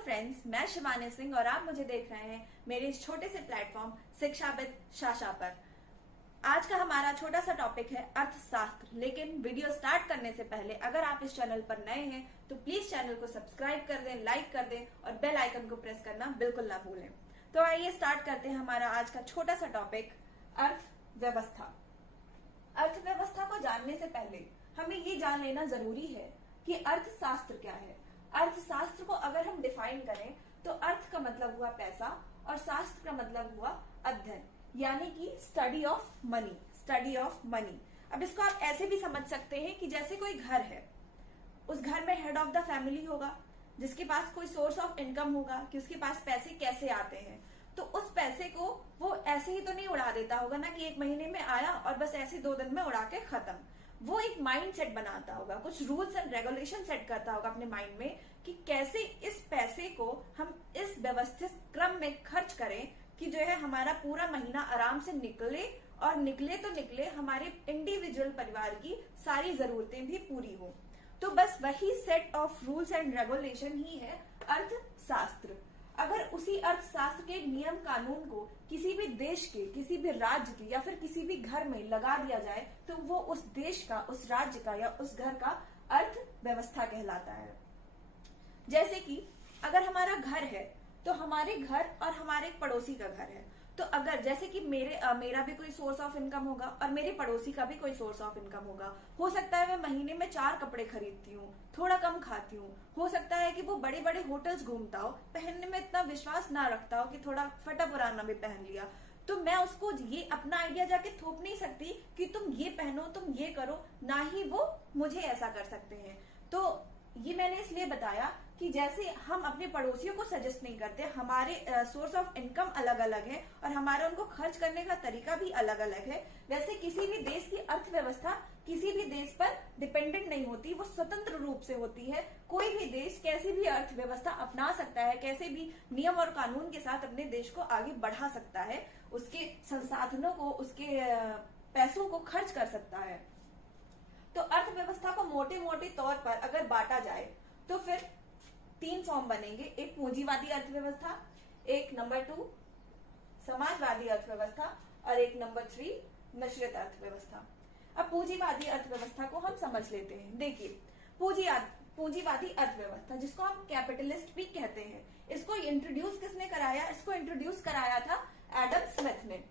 Friends, मैं शिवानी सिंह और आप मुझे देख रहे हैं मेरे इस छोटे से प्लेटफॉर्म शिक्षा विद शाशा पर। आज का हमारा छोटा सा टॉपिक है अर्थशास्त्र। लेकिन वीडियो स्टार्ट करने से पहले अगर आप इस चैनल पर नए हैं तो प्लीज चैनल को सब्सक्राइब कर दें, लाइक कर दें और बेल आइकन को प्रेस करना बिल्कुल ना भूलें। तो आइए स्टार्ट करते हैं हमारा आज का छोटा सा टॉपिक अर्थव्यवस्था। अर्थव्यवस्था को जानने से पहले हमें ये जान लेना जरूरी है कि अर्थशास्त्र क्या है। अर्थशास्त्र को अगर हम डिफाइन करें तो अर्थ का मतलब हुआ पैसा और शास्त्र का मतलब हुआ अध्ययन, यानी कि study of money. Study of money. अब इसको आप ऐसे भी समझ सकते हैं कि जैसे कोई घर है, उस घर में हेड ऑफ द फैमिली होगा जिसके पास कोई सोर्स ऑफ इनकम होगा कि उसके पास पैसे कैसे आते हैं। तो उस पैसे को वो ऐसे ही तो नहीं उड़ा देता होगा ना कि एक महीने में आया और बस ऐसे 2 दिन में उड़ा के खत्म। वो एक माइंड सेट बनाता होगा, कुछ रूल्स एंड रेगुलेशन सेट करता होगा अपने माइंड में कि कैसे इस पैसे को हम इस व्यवस्थित क्रम में खर्च करें कि जो है हमारा पूरा महीना आराम से निकले और निकले तो निकले हमारे इंडिविजुअल परिवार की सारी जरूरतें भी पूरी हो। तो बस वही set of rules and regulation ही है अर्थशास्त्र। अगर उसी अर्थशास्त्र के नियम कानून को किसी भी देश के, किसी भी राज्य के या फिर किसी भी घर में लगा दिया जाए तो वो उस देश का, उस राज्य का या उस घर का अर्थव्यवस्था कहलाता है। जैसे कि अगर हमारा घर है तो हमारे घर और हमारे एक पड़ोसी का घर है। तो अगर जैसे कि मेरा भी कोई सोर्स ऑफ इनकम होगा और मेरे पड़ोसी का भी कोई सोर्स ऑफ इनकम होगा। हो सकता है मैं महीने में 4 कपड़े खरीदती हूँ, थोड़ा कम खाती हूँ। हो सकता है कि वो बड़े बड़े होटल्स घूमता हो, पहनने में इतना विश्वास ना रखता हो कि थोड़ा फटा पुराना भी पहन लिया। तो मैं उसको ये अपना आइडिया जाके थोप नहीं सकती कि तुम ये पहनो, तुम ये करो, ना ही वो मुझे ऐसा कर सकते हैं। तो ये मैंने इसलिए बताया कि जैसे हम अपने पड़ोसियों को सजेस्ट नहीं करते, हमारे सोर्स ऑफ इनकम अलग अलग है और हमारा उनको खर्च करने का तरीका भी अलग अलग है। वैसे किसी भी देश की अर्थव्यवस्था किसी भी देश पर डिपेंडेंट नहीं होती, वो स्वतंत्र रूप से होती है। कोई भी देश कैसी भी अर्थव्यवस्था अपना सकता है, कैसे भी नियम और कानून के साथ अपने देश को आगे बढ़ा सकता है, उसके संसाधनों को, उसके पैसों को खर्च कर सकता है। तो अर्थव्यवस्था को मोटे मोटे तौर पर अगर बांटा जाए तो फिर 3 फॉर्म बनेंगे। एक पूंजीवादी अर्थव्यवस्था, एक नंबर 2 समाजवादी अर्थव्यवस्था और एक नंबर 3 मिश्रित अर्थव्यवस्था। अब पूंजीवादी अर्थव्यवस्था को हम समझ लेते हैं। देखिए, पूंजीवादी अर्थव्यवस्था जिसको हम कैपिटलिस्ट भी कहते हैं, इसको इंट्रोड्यूस किसने कराया? इसको इंट्रोड्यूस कराया था एडम स्मिथ ने।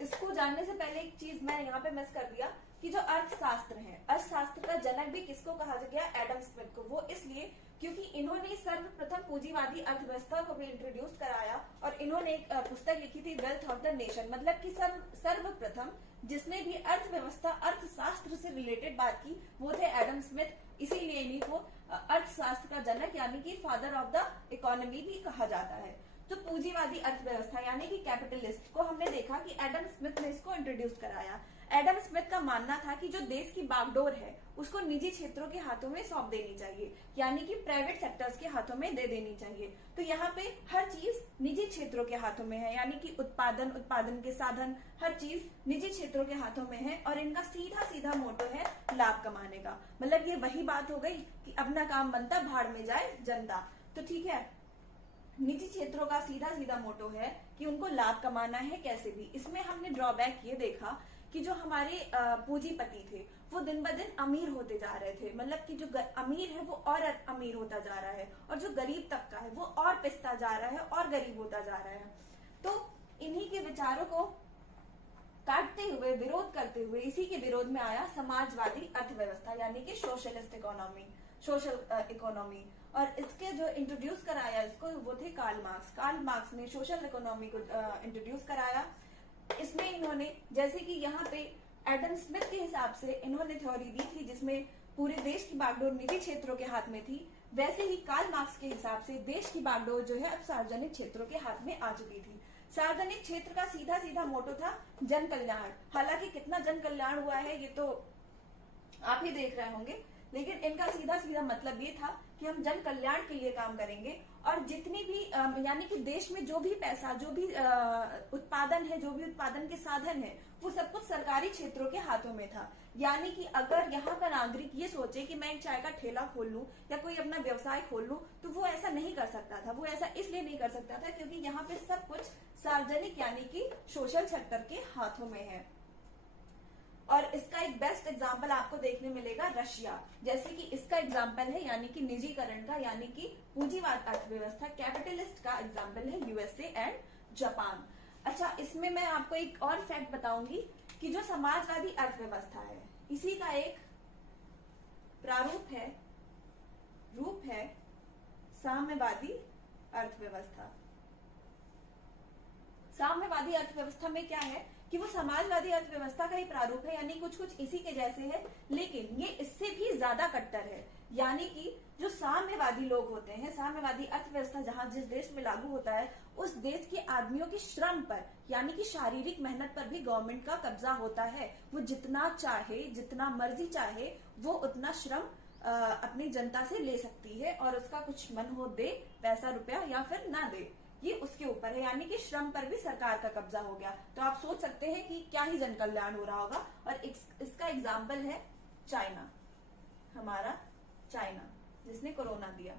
इसको जानने से पहले एक चीज मैं यहाँ पे मिस कर दिया कि जो अर्थशास्त्र है, अर्थशास्त्र का जनक भी किसको कहा गया? एडम स्मिथ को। वो इसलिए क्योंकि इन्होंने सर्वप्रथम पूंजीवादी अर्थव्यवस्था को भी इंट्रोड्यूस कराया और इन्होंने एक पुस्तक लिखी थी वेल्थ ऑफ द नेशन। मतलब कि सर्वप्रथम जिसने भी अर्थव्यवस्था, अर्थशास्त्र से रिलेटेड बात की वो थे एडम स्मिथ। इसीलिए इन्हीं को अर्थशास्त्र का जनक यानी कि फादर ऑफ द इकोनॉमी भी कहा जाता है। तो पूंजीवादी अर्थव्यवस्था यानी कि कैपिटलिस्ट को हमने देखा कि एडम स्मिथ ने इसको इंट्रोड्यूस कराया। एडम स्मिथ का मानना था कि जो देश की बागडोर है उसको निजी क्षेत्रों के हाथों में सौंप देनी चाहिए, यानी कि प्राइवेट सेक्टर्स के हाथों में दे देनी चाहिए। तो यहाँ पे हर चीज निजी क्षेत्रों के हाथों में है, यानी कि उत्पादन के साधन, हर चीज निजी क्षेत्रों के हाथों में है और इनका सीधा सीधा मोटो है लाभ कमाने का। मतलब ये वही बात हो गई कि अपना काम बनता भाड़ में जाए जनता। तो ठीक है, निजी क्षेत्रों का सीधा सीधा मोटो है कि उनको लाभ कमाना है कैसे भी। इसमें हमने ड्रॉबैक ये देखा कि जो हमारे पूंजीपति थे वो दिन ब दिन अमीर होते जा रहे थे। मतलब कि जो अमीर है वो और अमीर होता जा रहा है और जो गरीब तबका है वो और पिसता जा रहा है और गरीब होता जा रहा है। तो इन्हीं के विचारों को काटते हुए, विरोध करते हुए, इसी के विरोध में आया समाजवादी अर्थव्यवस्था यानी कि सोशलिस्ट इकोनॉमी, सोशल इकोनॉमी। और इसके जो इंट्रोड्यूस कराया इसको वो थे कार्ल मार्क्स। कार्ल मार्क्स ने सोशल इकोनॉमी को इंट्रोड्यूस कराया। इसमें इन्होंने, जैसे कि यहाँ पे एडम स्मिथ के हिसाब से इन्होंने थ्योरी दी थी जिसमें पूरे देश की बागडोर निजी क्षेत्रों के हाथ में थी, वैसे ही कार्ल मार्क्स के हिसाब से देश की बागडोर जो है अब सार्वजनिक क्षेत्रों के हाथ में आ चुकी थी। सार्वजनिक क्षेत्र का सीधा सीधा मोटो था जन कल्याण। हालांकि कितना जन कल्याण हुआ है ये तो आप ही देख रहे होंगे, लेकिन इनका सीधा सीधा मतलब ये था कि हम जन कल्याण के लिए काम करेंगे और जितनी भी यानी कि देश में जो भी पैसा, जो भी उत्पादन है, जो भी उत्पादन के साधन है, वो सब कुछ सरकारी क्षेत्रों के हाथों में था। यानी कि अगर यहाँ का नागरिक ये सोचे कि मैं एक चाय का ठेला खोल लूं या कोई अपना व्यवसाय खोल लूं, तो वो ऐसा नहीं कर सकता था। वो ऐसा इसलिए नहीं कर सकता था क्योंकि यहाँ पे सब कुछ सार्वजनिक यानी कि सोशल सेक्टर के हाथों में है। और इसका एक बेस्ट एग्जाम्पल आपको देखने मिलेगा रशिया, जैसे कि इसका एग्जाम्पल है यानी कि निजीकरण का, यानी कि पूंजीवाद अर्थव्यवस्था, कैपिटलिस्ट का एग्जाम्पल है यूएसए एंड जापान। अच्छा, इसमें मैं आपको एक और फैक्ट बताऊंगी कि जो समाजवादी अर्थव्यवस्था है, इसी का एक रूप है साम्यवादी अर्थव्यवस्था। साम्यवादी अर्थव्यवस्था में क्या है कि वो समाजवादी अर्थव्यवस्था का ही प्रारूप है, यानी कुछ कुछ इसी के जैसे है, लेकिन ये इससे भी ज्यादा कट्टर है। यानी कि जो साम्यवादी लोग होते हैं, साम्यवादी अर्थव्यवस्था जहां जिस देश में लागू होता है, उस देश के आदमियों के श्रम पर यानी कि शारीरिक मेहनत पर भी गवर्नमेंट का कब्जा होता है। वो जितना चाहे, जितना मर्जी चाहे, वो उतना श्रम अपनी जनता से ले सकती है और उसका कुछ मन हो दे, पैसा रुपया या फिर ना दे, ये उसके ऊपर है। यानी कि श्रम पर भी सरकार का कब्जा हो गया। तो आप सोच सकते हैं कि क्या ही जन कल्याण हो रहा होगा। और इसका एग्जाम्पल है चाइना, हमारा चाइना जिसने कोरोना दिया।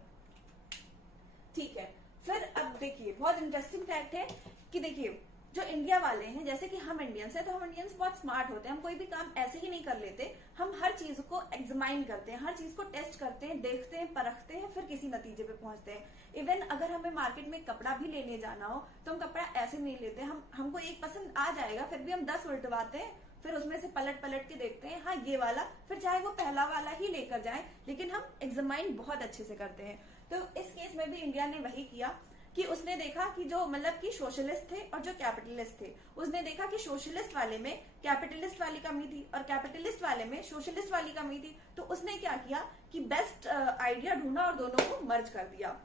ठीक है, फिर अब देखिए बहुत इंटरेस्टिंग फैक्ट है कि देखिए जो इंडिया वाले हैं, जैसे कि हम इंडियंस हैं, तो हम इंडियंस बहुत स्मार्ट होते हैं। हम कोई भी काम ऐसे ही नहीं कर लेते, हम हर चीज को एग्जामाइन करते हैं, हर चीज को टेस्ट करते हैं, देखते हैं, परखते हैं, फिर किसी नतीजे पे पहुंचते हैं। इवन अगर हमें मार्केट में कपड़ा भी लेने जाना हो तो हम कपड़ा ऐसे नहीं लेते, हमको एक पसंद आ जाएगा, फिर भी हम 10 उल्टवाते हैं, फिर उसमें से पलट पलट के देखते हैं, हाँ ये वाला, फिर चाहे वो पहला वाला ही लेकर जाए, लेकिन हम एग्जामाइन बहुत अच्छे से करते हैं। तो इस केस में भी इंडिया ने वही किया कि उसने देखा कि जो मतलब कि सोशलिस्ट थे और जो कैपिटलिस्ट थे, उसने देखा कि सोशलिस्ट वाले में कैपिटलिस्ट वाली कमी थी और कैपिटलिस्ट वाले में सोशलिस्ट वाली कमी थी। तो उसने क्या किया कि बेस्ट आइडिया ढूंढा और दोनों को मर्ज कर दिया।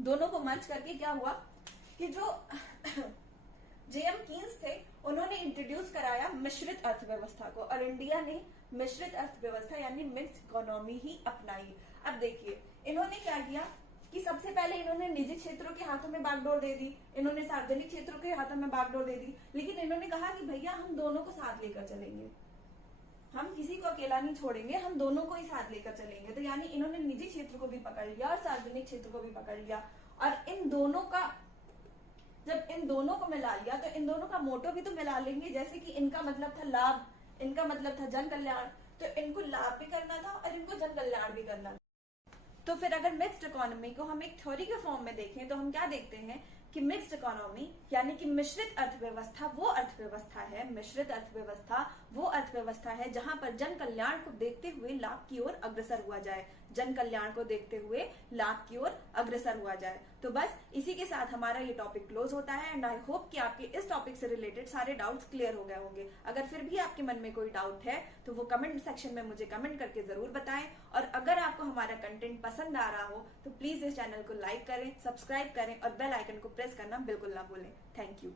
दोनों को मर्ज करके क्या हुआ कि जो जेएम कीन्स थे, उन्होंने इंट्रोड्यूस कराया मिश्रित अर्थव्यवस्था को, और इंडिया ने मिश्रित अर्थव्यवस्था यानी मिक्स्ड इकोनॉमी ही अपनाई। अब देखिए इन्होंने क्या किया कि सबसे पहले इन्होंने निजी क्षेत्रों के हाथों में बागडोर दे दी, इन्होंने सार्वजनिक क्षेत्रों के हाथों में बागडोर दे दी, लेकिन इन्होंने कहा कि भैया हम दोनों को साथ लेकर चलेंगे, हम किसी को अकेला नहीं छोड़ेंगे, हम दोनों को ही साथ लेकर चलेंगे। तो यानी इन्होंने निजी क्षेत्र को भी पकड़ लिया और सार्वजनिक क्षेत्र को भी पकड़ लिया, और इन दोनों का जब इन दोनों को मिला लिया तो इन दोनों का मोटो भी तो मिला लेंगे। जैसे कि इनका मतलब था लाभ, इनका मतलब था जन कल्याण, तो इनको लाभ भी करना था और इनको जन कल्याण भी करना था। तो फिर अगर मिक्स्ड इकोनॉमी को हम एक थ्योरी के फॉर्म में देखें तो हम क्या देखते हैं कि मिक्स्ड इकोनॉमी यानी कि मिश्रित अर्थव्यवस्था वो अर्थव्यवस्था है, मिश्रित अर्थव्यवस्था वो अर्थव्यवस्था है जहां पर जन कल्याण को देखते हुए लाभ की ओर अग्रसर हुआ जाए, जन कल्याण को देखते हुए लाभ की ओर अग्रसर हुआ जाए। तो बस इसी के साथ हमारा ये टॉपिक क्लोज होता है, एंड आई होप कि आपके इस टॉपिक से रिलेटेड सारे डाउट्स क्लियर हो गए होंगे। अगर फिर भी आपके मन में कोई डाउट है तो वो कमेंट सेक्शन में मुझे कमेंट करके जरूर बताएं, और अगर आपको हमारा कंटेंट पसंद आ रहा हो तो प्लीज इस चैनल को लाइक करें, सब्सक्राइब करें और बेल आइकन को प्रेस करना बिल्कुल ना भूलें। Thank you.